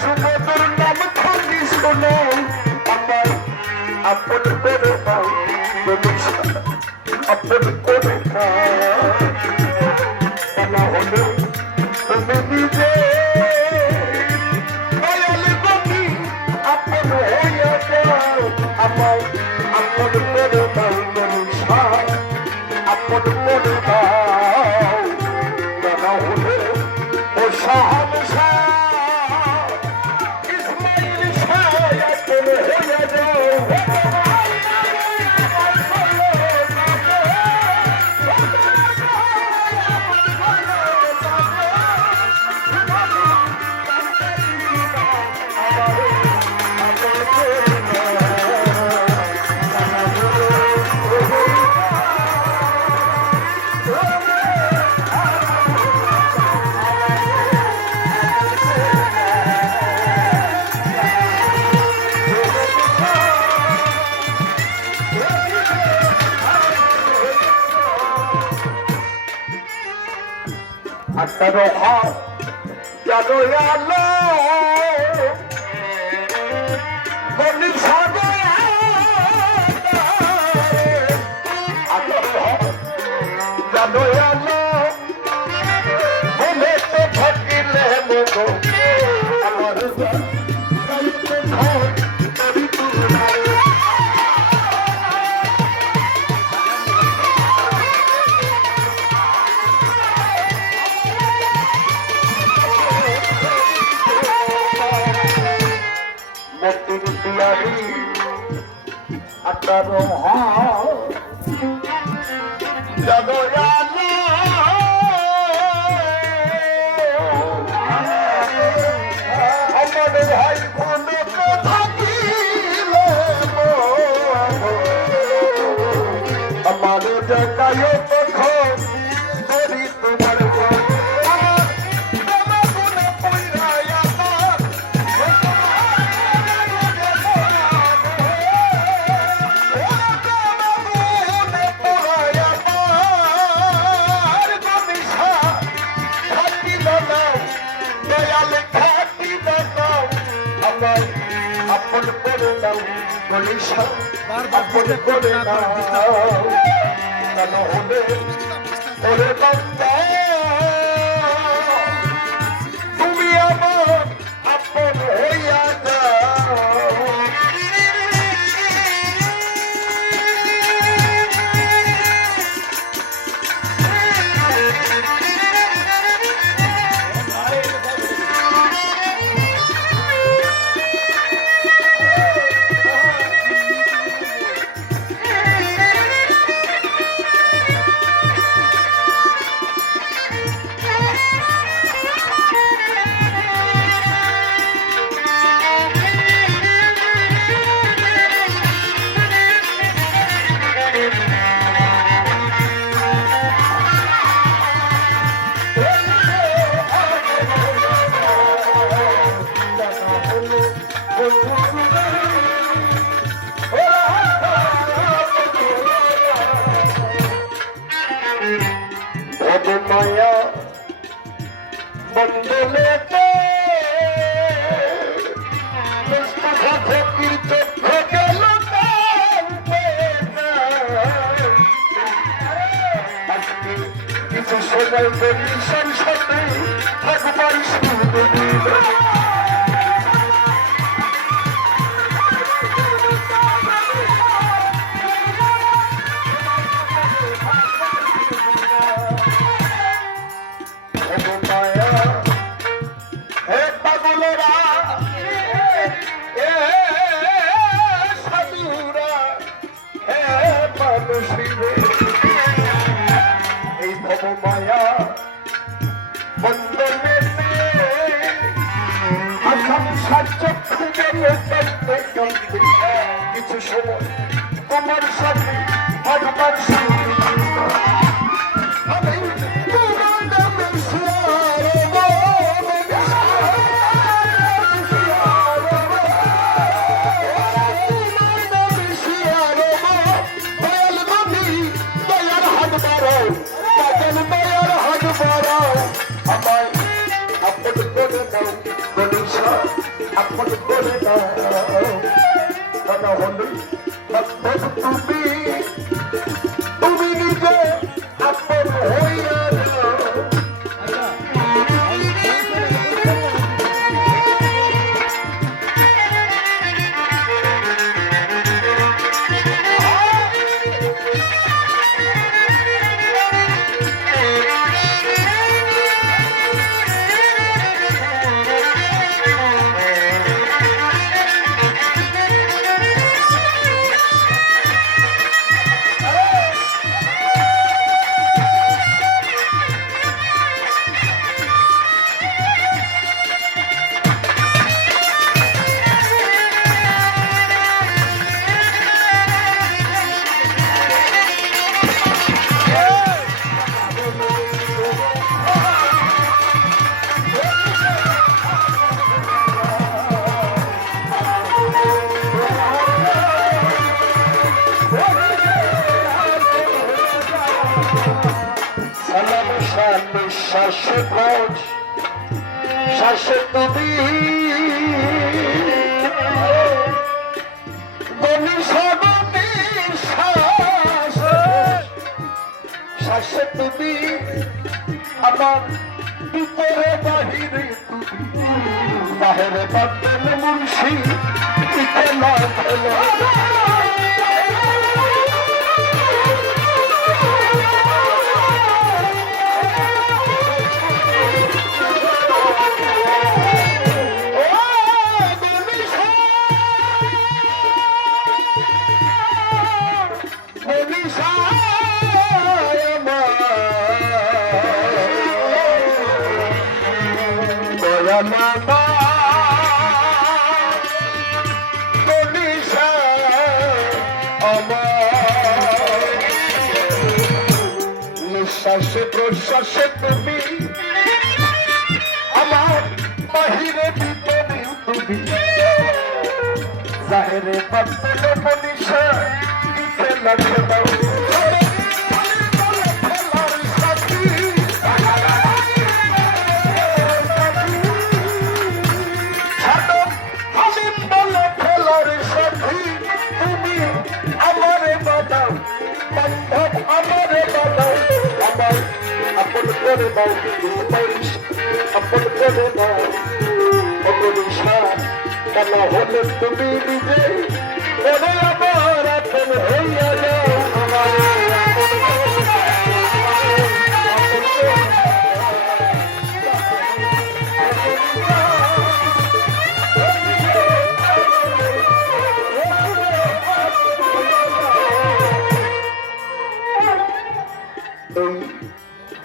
সুমধুর নাম খালি শোনো আমার আপন করে নাও আপন করে না হলে তুমি নিজে দয়ালি আপন হইয়া যাও আমার আপন করে নাও আপন করে নাও না হলে ও সাহাব ইসমাইল শাহ আপন হইয়া যাও Hasta roja, ya no hay algo. Con mi sabe hasta roja, ya no hay algo. Home to phakile mogo, amar ja, kalte khoi, teri tu Ataro ha jado yalo amar bhai kono kotha dile mo amar jakayo pakho tori tumar আপন করে দাও গলিশা আপন করে দাও না হলে ওরে বান্দা তুমি আমার আপন হইয়া যাও মায়া বন্ধনেতে মুস্তাফা ফকির চোখে গেল আজকে কিছু সময় ধরি সংসারে থাকবার সুযোগ এই ভব মায়া বন্ধনে আকাঙ্ক্ষার চক্ষু বেরিয়ে কাঁদতে কাঁদতে কিছু সময় তোমার সাথে ভগবান আমার আপন করে দাও গলিশা আপন করে দাও দাদা হলে তুমি তুমি নিজে আপন হইয়া যাও শ্বাসে খোঁজ শ্বাসে তুমি শ্বাসে তুমি আমার ভিতরে বাহিরে তুমি বাহিরে বাদল মুন্সি খেলা খেলা নিঃশ্বাসে প্রশ্বাসে তুমি আমার বাহিরে ভিতরে তুমি জাহেরে বাদলে মনীষা খেলা খেলাও আপন করে দাও অপরিশান কেন হলে তুমি নিজে ওরে আমার আপন হইয়া যাও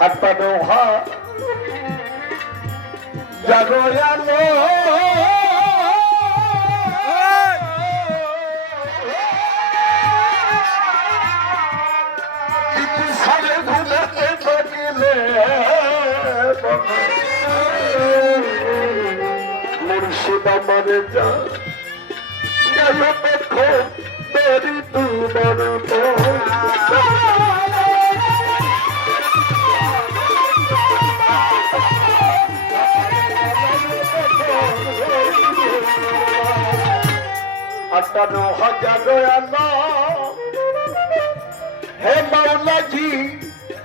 আত্মানো হা জাগয়ানো সারে ঘুমাতে থাকিলে মুর্শিদ আমারে যা গেল দেখো তেরি তোমার আটানো হাজার হে মাওলাজি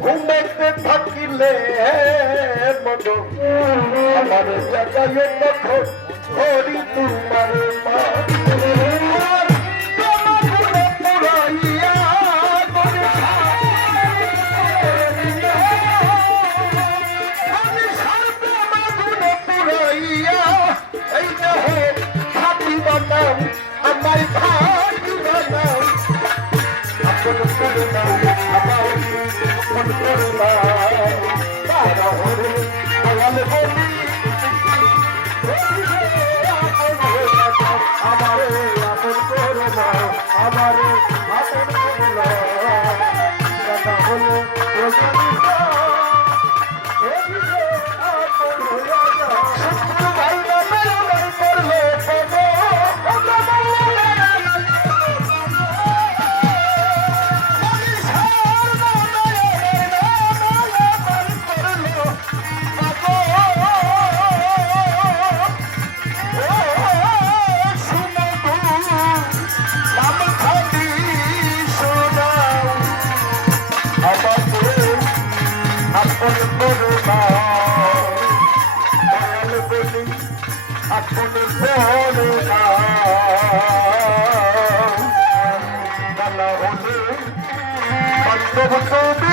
ঘুমাইতে থাকিলে মন আমার জায়গায় তখন করি তোমার মা আমার ভাই বানাও আপন করে দাও আপন করে দাও তারা হরে দয়াল বলি আমারে আপন করে দাও আমারে আপন করে দাও কথা হলো মনে পড়ে না বেলা হলে বান্ধব তুমি